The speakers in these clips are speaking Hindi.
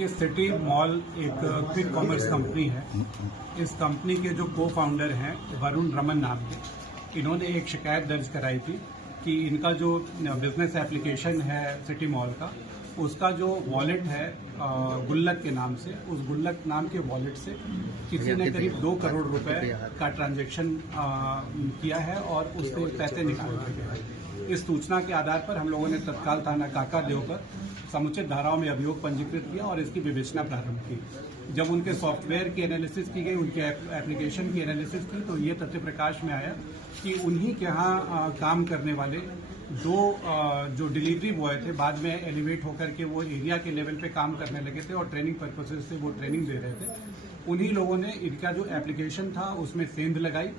ये सिटी मॉल एक क्विक कॉमर्स कंपनी है। इस कंपनी के जो को फाउंडर हैं वरुण रमन नाम के, इन्होंने एक शिकायत दर्ज कराई थी कि इनका जो बिजनेस एप्लीकेशन है सिटी मॉल का, उसका जो वॉलेट है गुल्लक के नाम से, उस गुल्लक नाम के वॉलेट से किसी ने करीब 2 करोड़ रुपए का ट्रांजैक्शन किया है और उससे पैसे निकाले गए। इस सूचना के आधार पर हम लोगों ने तत्काल थाना काकादेव पर समुचित धाराओं में अभियोग पंजीकृत किया और इसकी विवेचना प्रारंभ की। जब उनके सॉफ्टवेयर की एनालिसिस की गई, उनके एप्लीकेशन की एनालिसिस की, तो ये तथ्य प्रकाश में आया कि उन्हीं के यहाँ काम करने वाले 2 जो डिलीवरी बॉय थे, बाद में एलिवेट होकर के वो एरिया के लेवल पे काम करने लगे थे और ट्रेनिंग पर्पसेस से वो ट्रेनिंग दे रहे थे। उन्हीं लोगों ने इनका जो एप्लीकेशन था उसमें सेंध लगाई,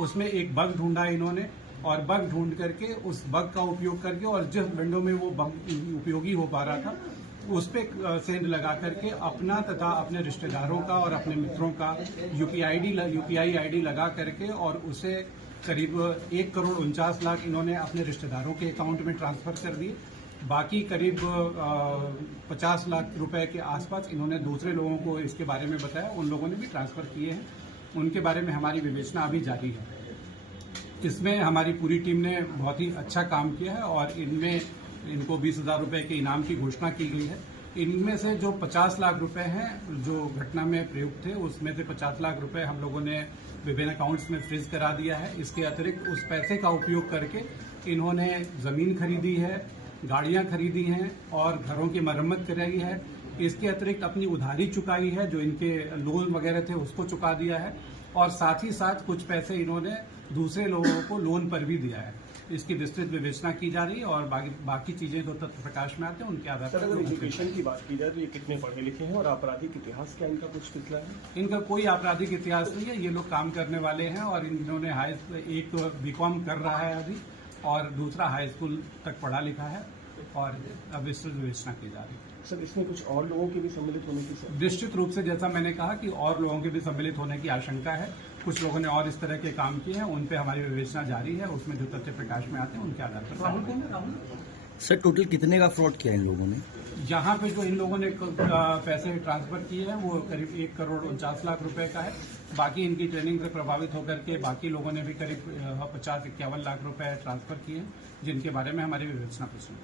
उसमें एक बग ढूंढा इन्होंने और बग ढूंढ करके उस बग का उपयोग करके और जिस विंडो में वो बग उपयोगी हो पा रहा था उस पर सेंध लगा करके अपना तथा अपने रिश्तेदारों का और अपने मित्रों का यूपीआई आईडी लगा करके और उसे करीब 1 करोड़ 49 लाख इन्होंने अपने रिश्तेदारों के अकाउंट में ट्रांसफर कर दिए। बाकी करीब 50 लाख रुपए के आसपास इन्होंने दूसरे लोगों को इसके बारे में बताया, उन लोगों ने भी ट्रांसफर किए हैं। उनके बारे में हमारी विवेचना अभी जारी है। इसमें हमारी पूरी टीम ने बहुत ही अच्छा काम किया है और इनको 20,000 रुपए के इनाम की घोषणा की गई है। इनमें से जो 50 लाख रुपए हैं जो घटना में प्रयुक्त थे, उसमें से 50 लाख रुपए हम लोगों ने विभिन्न अकाउंट्स में फ्रीज करा दिया है। इसके अतिरिक्त उस पैसे का उपयोग करके इन्होंने जमीन खरीदी है, गाड़ियां खरीदी हैं और घरों की मरम्मत कराई है। इसके अतिरिक्त अपनी उधारी चुकाई है, जो इनके लोन वगैरह थे उसको चुका दिया है और साथ ही साथ कुछ पैसे इन्होंने दूसरे लोगों को लोन पर भी दिया है। इसकी विस्तृत विवेचना की जा रही है और बाकी चीजें जो तथ्य प्रकाश में आते हैं उनके आधार पर। अगर एजुकेशन की बात की जाए तो ये कितने पढ़े लिखे हैं और आपराधिक इतिहास क्या इनका कुछ पिछला है? इनका कोई आपराधिक इतिहास नहीं है। ये लोग काम करने वाले हैं और इन्होंने एक बीकॉम कर रहा है अभी और दूसरा हाई स्कूल तक पढ़ा लिखा है और अब विस्तृत विवेचना की जा रही है। सर, इसमें कुछ और लोगों के भी सम्मिलित होने की निश्चित रूप से, जैसा मैंने कहा कि और लोगों के भी सम्मिलित होने की आशंका है। कुछ लोगों ने और इस तरह के काम किए हैं, उन पे हमारी विवेचना जारी है। उसमें जो तथ्य प्रकाश में आते हैं उनके आधार पर। सर, टोटल कितने का फ्रॉड किया इन लोगों ने? यहाँ पे जो इन लोगों ने पैसे ट्रांसफर किए हैं वो करीब 1 करोड़ 49 लाख रुपए का है। बाकी इनकी ट्रेनिंग से प्रभावित होकर के बाकी लोगों ने भी करीब 50-51 लाख रुपए ट्रांसफर किए हैं, जिनके बारे में हमारी विवेचना पूछी।